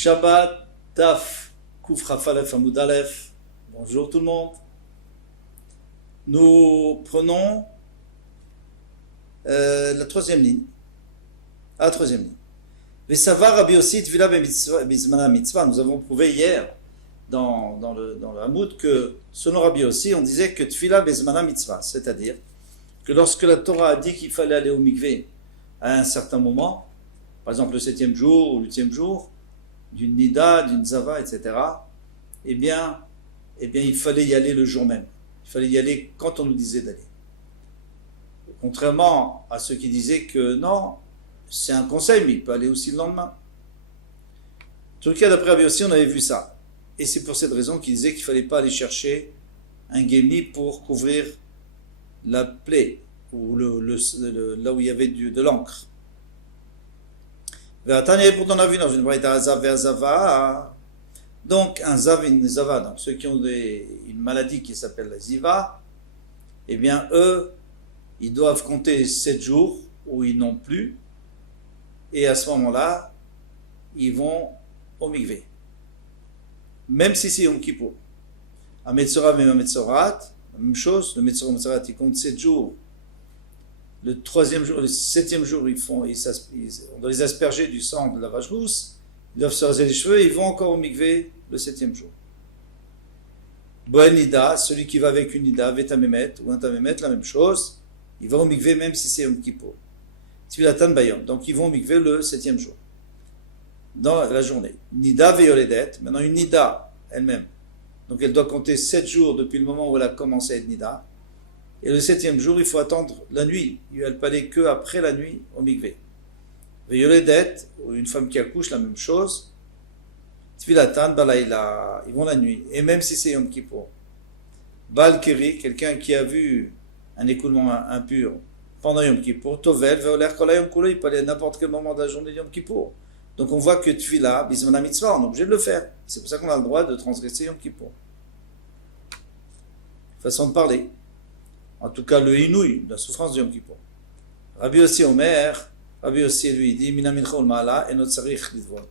Shabbat, Daf, Kuf Rafalef Amoud Aleph. Bonjour tout le monde. Nous prenons la troisième ligne. La troisième ligne. Vesava Rabbi Yossi Tvila Bizmana Mitzvah. Nous avons prouvé hier dans le Hamoud que selon Rabbi Yossi, on disait que Tvila Bizmana Mitzvah, c'est-à-dire que lorsque la Torah a dit qu'il fallait aller au mikvé à un certain moment, par exemple le 7e jour ou le 8e jour, d'une nida, d'une zava, etc., eh bien, il fallait y aller le jour même. Il fallait y aller quand on nous disait d'aller. Contrairement à ceux qui disaient que non, c'est un conseil, mais il peut aller aussi le lendemain. En tout cas, d'après Rabbi Yossi, on avait vu ça. Et c'est pour cette raison qu'il disait qu'il ne fallait pas aller chercher un gémi pour couvrir la plaie, ou là où il y avait de l'encre. Pourtant, on a vu dans une braïta Azav et Azava. Donc, un Zav et une Zava, donc ceux qui ont une maladie qui s'appelle la Ziva, eh bien, eux, ils doivent compter 7 jours où ils n'ont plus, et à ce moment-là, ils vont au mikvé. Même si c'est Yom Kippour. À Metzorat, même à Metzorat, la même chose, le Metzorat, il compte 7 jours. Le 3e jour, le 7e jour, on doit les asperger du sang de la vache rousse, ils doivent se raser les cheveux, et ils vont encore au mikvé le 7e jour. Boen Nida, celui qui va avec une Nida, Vetamemet, ou un Tamemet, la même chose, il va au mikvé même si c'est Yom Kippour. Tfilatan Bayom, donc ils vont au mikvé le 7e jour, dans la journée. Nida Veyoledet, maintenant une Nida elle-même, donc elle doit compter 7 jours depuis le moment où elle a commencé à être Nida. Et le 7e jour, il faut attendre la nuit. Elle ne peut aller qu'après la nuit au mikvé. Veyoledet, ou une femme qui accouche, la même chose. Tfilatan, balaïla, ils vont la nuit. Et même si c'est Yom Kippour. Bal Keri, quelqu'un qui a vu un écoulement impur pendant Yom Kippour. Tovel, veoler kola Yom Kula, il peut aller à n'importe quel moment de la journée de Yom Kippour. Donc on voit que Tfila, Bizmana Mitzvah, on est obligé de le faire. C'est pour ça qu'on a le droit de transgresser Yom Kippour. Façon de parler. En tout cas, le inouï, la souffrance de Yom Kippour. Rabbi Yossi Omer, Rabbi Yossi lui dit, Mina mincha ul ma'ala, enot tzarich lidvor.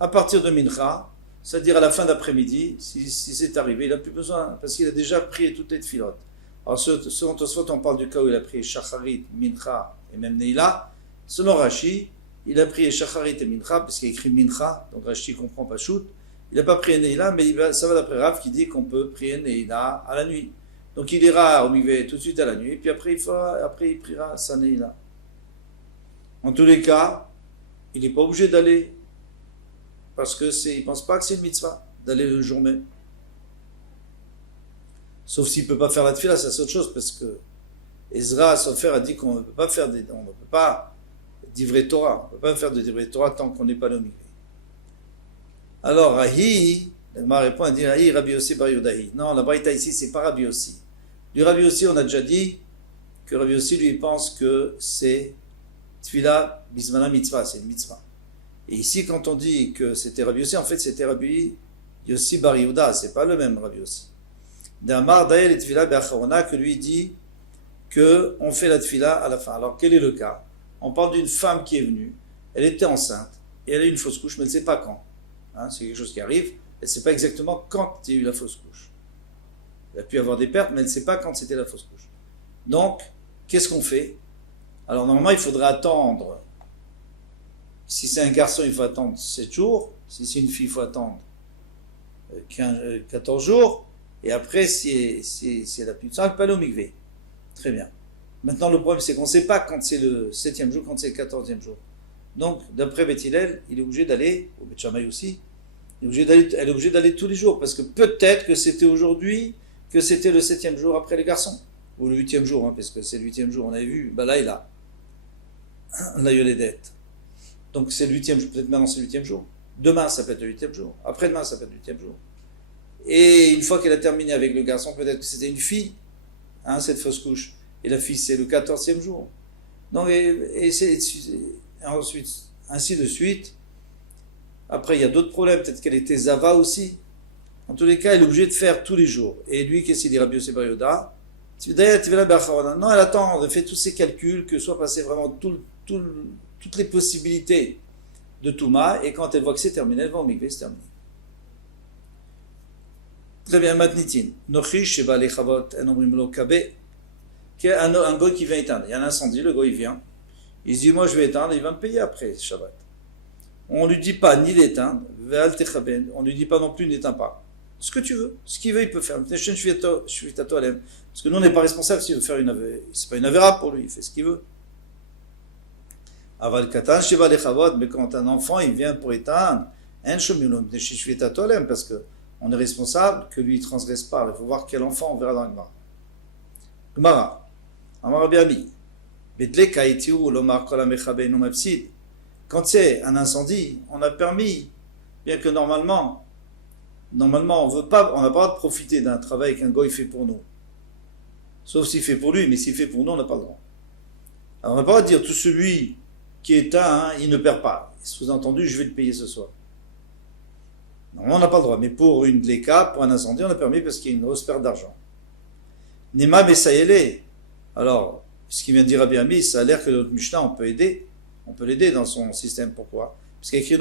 À partir de mincha, c'est-à-dire à la fin d'après-midi, si c'est arrivé, il n'a plus besoin, parce qu'il a déjà prié toutes les tfilotes. Alors, selon Tosfot, on parle du cas où il a prié Shacharit, Mincha et même Neila. Selon Rashi, il a prié Shacharit et Mincha, parce qu'il a écrit Mincha, donc Rashi comprend pas Shout. Il n'a pas prié Neila, mais ça va d'après Rav qui dit qu'on peut prier Neila à la nuit. Donc il ira au mikvé tout de suite à la nuit, puis après il priera sa Neila. En tous les cas, il n'est pas obligé d'aller, parce qu'il ne pense pas que c'est une mitzvah, d'aller le jour même. Sauf s'il ne peut pas faire la tefila, ça c'est autre chose, parce que Ezra, Sofer, a dit qu'on ne peut pas faire on ne peut pas d'ivrer Torah, on ne peut pas faire de d'ivrer Torah tant qu'on n'est pas allé au mikvé. Alors, Ahi, l'Agma répond, elle dit, Ahi, Rabbi Yossi bar Yudahi. Non, la braïta ici, c'est pas Rabbi Yossi. Du Rabbi Yossi, on a déjà dit que Rabbi Yossi, lui, pense que c'est Tfila Bizmana Mitzvah, c'est une mitzvah. Et ici, quand on dit que c'était Rabbi Yossi, en fait, c'était Rabbi Yossi bar Yehuda, c'est pas le même Rabbi Yossi. D'Amar Daël et Tfila Be'acharona, que lui dit que on fait la Tfila à la fin. Alors, quel est le cas? On parle d'une femme qui est venue, elle était enceinte, et elle a eu une fausse couche, mais elle ne sait pas quand. C'est quelque chose qui arrive, elle ne sait pas exactement quand il y a eu la fausse couche. Elle a pu avoir des pertes, mais elle ne sait pas quand c'était la fausse couche. Donc, qu'est-ce qu'on fait? Alors, normalement, il faudrait attendre. Si c'est un garçon, il faut attendre 7 jours. Si c'est une fille, il faut attendre 14 jours. Et après, si elle a plus de sang, elle peut aller au mikvé. Très bien. Maintenant, le problème, c'est qu'on ne sait pas quand c'est le 7e jour, quand c'est le 14e jour. Donc, d'après Beth Hillel, il est obligé d'aller, au Beth Shammai aussi, elle est obligée d'aller tous les jours, parce que peut-être que c'était aujourd'hui, que c'était le 7e jour après les garçons, ou le 8e jour, parce que c'est le 8e jour, on avait vu, là il a, là il y a les dettes. Donc c'est le 8e jour, peut-être maintenant c'est le 8e jour, demain ça peut être le 8e jour, après-demain ça peut être le 8e jour. Et une fois qu'elle a terminé avec le garçon, peut-être que c'était une fille, cette fausse couche, et la fille c'est le 14e jour. Donc, ensuite, ainsi de suite. Après, il y a d'autres problèmes. Peut-être qu'elle était Zava aussi. En tous les cas, elle est obligée de faire tous les jours. Et lui, qu'est-ce qu'il dit, Rabbi Yossi bar Yehuda? Non, elle attend, elle fait tous ses calculs, que soit passé vraiment toutes les possibilités de Touma, et quand elles voient que c'est terminé, elles vont au mikvé, c'est terminé. Très bien, Matnitin. Nochish, Sheba, Lechavot, Enomrim Lo Kabe, un goy qui vient éteindre. Il y a un incendie, le goy vient. Il se dit, moi je vais éteindre, il va me payer après, Shabbat. On ne lui dit pas ni d'éteindre, on ne lui dit pas non plus n'éteins pas. Ce que tu veux, ce qu'il veut, il peut faire. Parce que nous, on n'est pas responsable s'il veut faire une avéra. C'est pas une avéra pour lui, il fait ce qu'il veut. Aval katan sheva lechavot, mais quand un enfant il vient pour éteindre, parce que on est responsable que lui il transgresse pas. Il faut voir quel enfant, on verra dans le Gemara. Gemara, Amar Biabi, Bedle kaitiu lomar kol hamechabe inu mafsid. Quand c'est un incendie, on a permis, bien que normalement on n'a pas le droit de profiter d'un travail qu'un goy fait pour nous. Sauf s'il fait pour lui, mais s'il fait pour nous, on n'a pas le droit. Alors on n'a pas le droit de dire tout celui qui est éteint, il ne perd pas. Sous-entendu, je vais te payer ce soir. Normalement, on n'a pas le droit. Mais pour une dléka, pour un incendie, on a permis parce qu'il y a une grosse perte d'argent. Nima Messayele. Alors, ce qui vient de dire Rabbi Ami, ça a l'air que notre Mishnah, on peut aider. On peut l'aider dans son système. Pourquoi? Parce qu'il y a écrit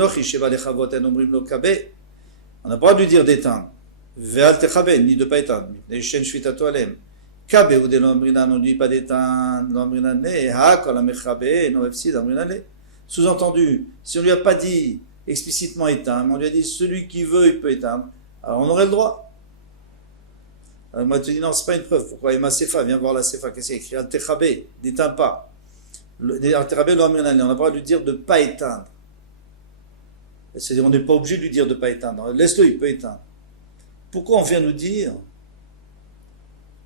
on n'a pas le droit de lui dire d'éteindre. Ve'al techabe, ni de ne pas éteindre. Shen shvitato alem. Kabe ou de l'omrina, on ne dit pas d'éteindre. L'omrina ne, ha, kol hamechabe, no efsid, l'omrina ne. Sous-entendu, si on ne lui a pas dit explicitement éteindre, mais on lui a dit celui qui veut, il peut éteindre, alors on aurait le droit. Alors moi, tu dis non, c'est pas une preuve. Pourquoi? Emma Sefa, viens voir la Sefa, qu'est-ce qu'il y a écrit? Al techabe, n'éteins pas. Al techabe, l'omrina ne, on n'a pas le droit de lui dire de ne pas éteindre. C'est-à-dire, on n'est pas obligé de lui dire de ne pas éteindre. Laisse-le, il peut éteindre. Pourquoi on vient nous dire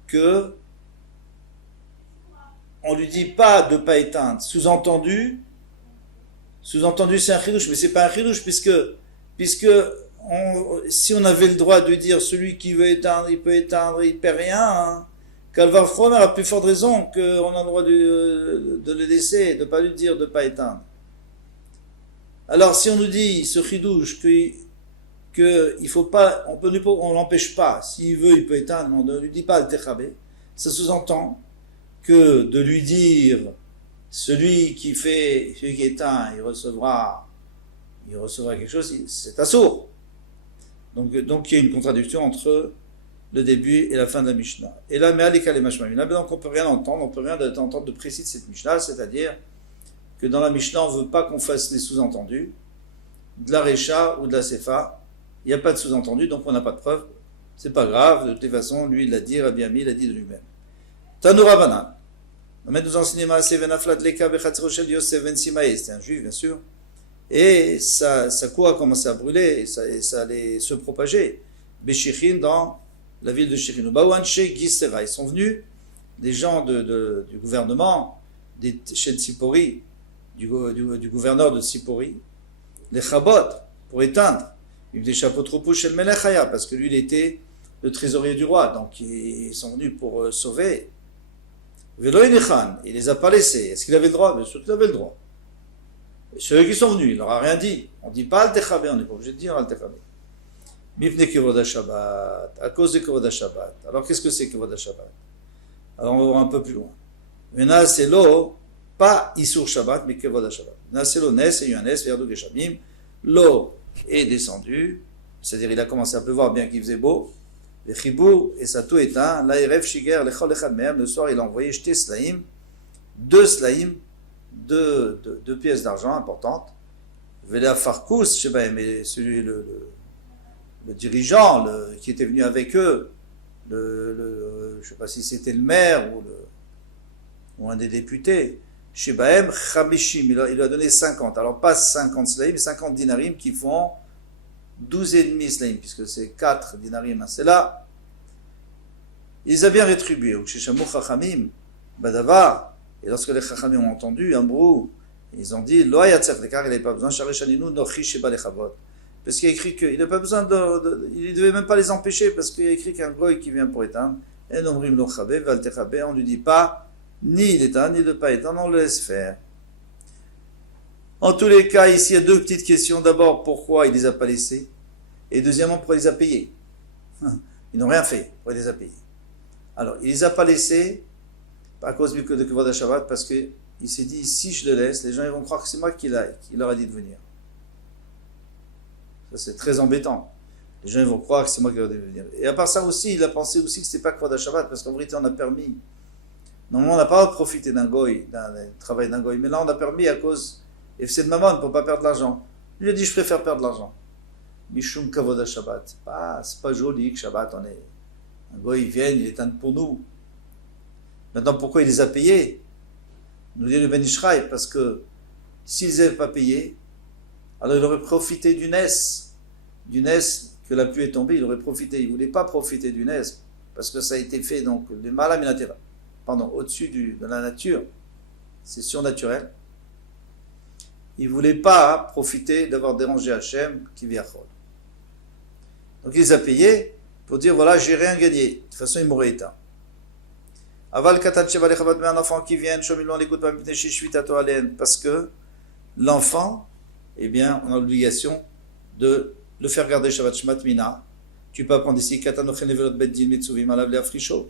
que on ne lui dit pas de ne pas éteindre? Sous-entendu, c'est un chidouche, mais c'est pas un chidouche, puisque si on avait le droit de dire celui qui veut éteindre, il peut éteindre, il ne perd rien, hein. Calvar Fromer a plus forte raison qu'on a le droit de le laisser, de ne pas lui dire de ne pas éteindre. Alors, si on nous dit, ce chidouche, que il faut pas, on l'empêche pas, s'il veut, il peut éteindre, mais on ne lui dit pas le techabé, ça sous-entend que de lui dire, celui qui éteint, il recevra quelque chose, c'est assourd. Donc, il y a une contradiction entre le début et la fin de la Mishnah. Et là, mais alika les mashmamim. Là, donc, on peut rien entendre, on peut rien entendre de précis de cette Mishnah, c'est-à-dire que dans la Mishnah, on ne veut pas qu'on fasse les sous-entendus de la Recha ou de la Sefa. Il n'y a pas de sous-entendu, donc on n'a pas de preuve. C'est pas grave, de toute façon, lui, il l'a dit, Rabbi Ami, il l'a dit de lui-même. Tanoura Banan. On va nous enseigner Maaseh Venaflat Leka Bechatzroshel Yosef Ben Simaï. C'était un juif, bien sûr. Et sa cour a commencé à brûler, et ça allait se propager. Béchichin, dans la ville de Shichin. Baouanche Gisera. Ils sont venus, des gens du gouvernement, des chez Tsipori, du gouverneur de Tsipori, les Chabot, pour éteindre. Il des chapeaux troupeaux chez le Melechaya, parce que lui, il était le trésorier du roi, donc ils sont venus pour sauver. Veloï Khan, il les a pas laissés. Est-ce qu'il avait le droit? Bien sûr qu'il avait le droit. Et ceux qui sont venus, il leur a rien dit. On ne dit pas Al-Techabé, on n'est pas obligé de dire Al-Techabé. Mipne Kevod Shabbat, à cause de Kevod Shabbat. Alors qu'est-ce que c'est Kevod Shabbat? Alors on va voir un peu plus loin. Maintenant, c'est l'eau. Pas Issour Shabbat, mais Kevod Shabbat. Naselo Nes, il y a eu un Nes, Verdou Geshamim. L'eau est descendue, c'est-à-dire il a commencé à pleuvoir bien qu'il faisait beau. Les Chibou, et ça tout éteint. L'Aïrev Shiger, l'Echol Echad Mehem, le soir il a envoyé jeter Slaim, deux pièces d'argent importantes. Vela Farkous, je sais pas, mais celui, le dirigeant qui était venu avec eux, je sais pas si c'était le maire ou un des députés. Shebahem Chamishim, il lui a donné 50. Alors pas 50 slaim, mais 50 dinarim qui font 12,5 slaim, puisque c'est 4 dinarim, c'est là. Il les a bien rétribués. Et lorsque les Chachamim ont entendu, Ambrou, ils ont dit, Lo Ayatzef, car il n'avait pas besoin, Sharechaninu, Nochi Sheba Lechavot. Parce qu'il y a écrit qu'il n'a pas besoin il ne devait même pas les empêcher, parce qu'il y a écrit qu'un goy qui vient pour éteindre, et Nomrim Lo Chabe, Val Techabe, on ne lui dit pas, ni d'éteindre, ni de ne pas éteindre, on le laisse faire. En tous les cas, ici, il y a deux petites questions. D'abord, pourquoi il ne les a pas laissés? Et deuxièmement, pourquoi il les a payés? Ils n'ont rien fait, pourquoi il les a payés? Alors, il ne les a pas laissés, pas à cause de Kevod Shabbat, parce qu'il s'est dit, si je le laisse, les gens ils vont croire que c'est moi qui leur a dit de venir. Ça, c'est très embêtant. Les gens ils vont croire que c'est moi qui vais devenir. Et à part ça aussi, il a pensé aussi que c'était pas Kvod Shabbat, parce qu'en vérité, on a permis. Normalement, on n'a pas profité d'un goy, d'un travail d'un goy, mais là, on a permis à cause. Et c'est de maman, on ne peut pas perdre de l'argent. Il a dit, je préfère perdre de l'argent. Mishum Kavod Shabbat. C'est pas joli que Shabbat, on est. Un goy, il vient, il est un pour nous. Maintenant, pourquoi il les a payés? Nous dit le Ben Ishraï, parce que s'ils n'avaient pas payé, alors il aurait profité du Nes que la pluie est tombée, il aurait profité. Il ne voulait pas profiter du Nes, parce que ça a été fait, donc, le Malaminatera, pardon, au-dessus de la nature, c'est surnaturel. Il ne voulait pas profiter d'avoir dérangé Hachem qui vit à Chol. Donc il les a payés pour dire, voilà, j'ai rien gagné. De toute façon, il m'aurait éteint. Aval katan sheba lechabad, mais un enfant qui vient, shomilon l'écoute pas, parce que l'enfant, eh bien, on a l'obligation de le faire garder Shabbat Shmat Mina. Tu peux apprendre ici, katan ochen nevelot beddin mitzuvim alav leafrisho.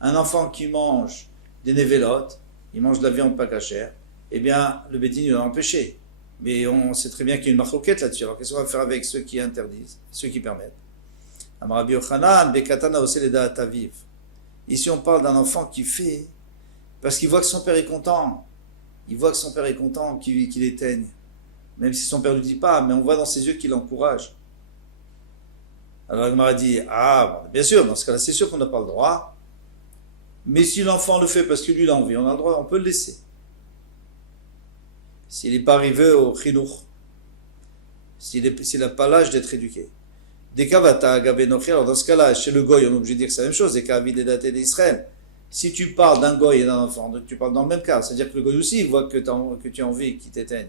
Un enfant qui mange des nevelot, il mange de la viande pas cachère, eh bien, le beddin il l'a empêché. Mais on sait très bien qu'il y a une marloquette là-dessus. Alors, qu'est-ce qu'on va faire avec ceux qui interdisent, ceux qui permettent? Amar Yochanan, bekatan aosé leda ataviv. Ici, on parle d'un enfant qui fait, parce qu'il voit que son père est content. Il voit que son père est content qu'il éteigne. Même si son père ne lui dit pas, mais on voit dans ses yeux qu'il l'encourage. Alors, il m'a dit, bien sûr, dans ce cas-là, c'est sûr qu'on n'a pas le droit. Mais si l'enfant le fait parce que lui, il a envie, on a le droit, on peut le laisser. S'il n'est pas arrivé au chinour, s'il n'a pas l'âge d'être éduqué. Des kavata gabenochi, alors dans ce cas-là, chez le goy, on est obligé de dire que c'est la même chose, des kavid et daté d'Israël. Si tu parles d'un goy et d'un enfant, donc tu parles dans le même cas, c'est-à-dire que le goy aussi voit que tu as envie qu'il t'éteigne.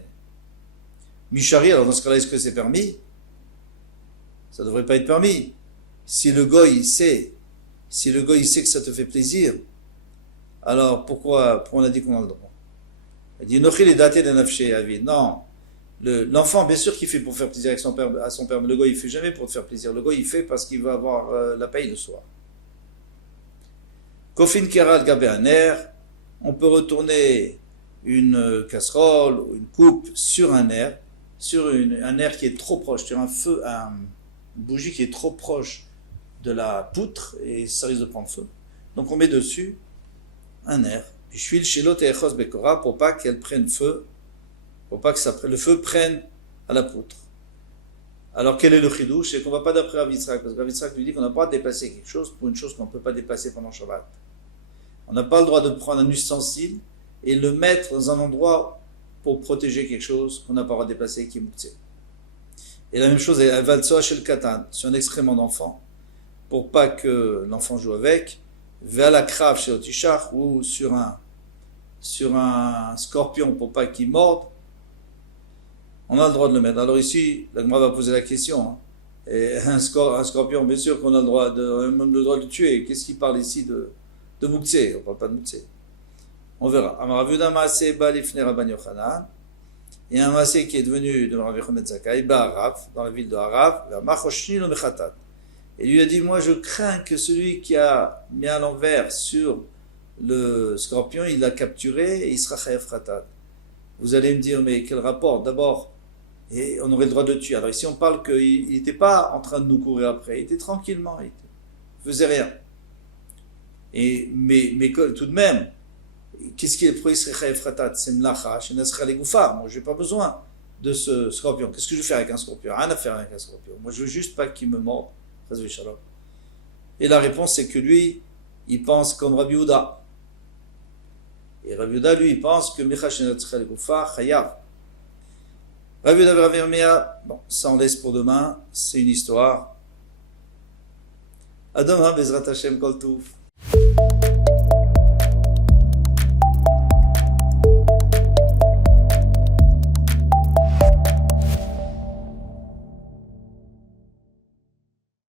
Mishari, alors dans ce cas-là, est-ce que c'est permis? Ça ne devrait pas être permis. Si le goy sait que ça te fait plaisir, alors pourquoi on a dit qu'on a le droit? Il dit nochi les daté de nafshe avid. Non. L'enfant, bien sûr qu'il fait pour faire plaisir à son père, mais le goy, il fait jamais pour te faire plaisir. Le goy, il fait parce qu'il va avoir la paye le soir. Kofin keral gabé un air, on peut retourner une casserole ou une coupe sur un air, un air qui est trop proche, sur une bougie qui est trop proche de la poutre, et ça risque de prendre feu. Donc on met dessus un air, puis je chez l'autre et bekora pour pas qu'elle prenne feu, pour pas que le feu prenne à la poutre. Alors quel est le chidouche? C'est qu'on ne va pas d'après Rav Yitzhak, parce que Rav Yitzhak lui dit qu'on n'a pas à déplacer quelque chose pour une chose qu'on ne peut pas dépasser pendant Shabbat. On n'a pas le droit de prendre un ustensile et le mettre dans un endroit pour protéger quelque chose qu'on n'a pas le droit de déplacer, qui est mouktsé. Et la même chose est Valtsoa chez le katan, sur un excrément d'enfant, pour pas que l'enfant joue avec, vers la crave chez Otishach, ou sur un scorpion pour pas qu'il morde, on a le droit de le mettre. Alors ici, la Gemara va poser la question. Hein. Et un scorpion, bien sûr qu'on a le droit de le tuer. Qu'est-ce qu'il parle ici de mouktsé? On ne parle pas de mouktsé. On verra. Amaravuda Maaseh ba lifnei Rabban Yochanan. Il y a un Maaseh qui est devenu de Rabbi Chomet Zakkai, dans la ville de Harav, et lui a dit, moi je crains que celui qui a mis à l'envers sur le scorpion, il l'a capturé et il sera chayav khatat. Vous allez me dire, mais quel rapport? D'abord, et on aurait le droit de le tuer. Alors ici on parle qu'il n'était pas en train de nous courir après, il était tranquillement, il ne faisait rien. Mais tout de même, qu'est-ce qui est pour Israël Fratat? C'est Mlacha, chez Nasra les Gouffar. Moi, je n'ai pas besoin de ce scorpion. Qu'est-ce que je vais faire avec un scorpion? Rien à faire avec un scorpion. Moi, je veux juste pas qu'il me morde. Et la réponse, c'est que lui, il pense comme Rabbi Yehuda. Et Rabbi Yehuda, lui, il pense que Mecha chez Nasra les Gouffar, Chayav. Rabbi Yehuda Vermia, bon, ça on laisse pour demain. C'est une histoire. À demain, Bezrat Hashem Kol Touf.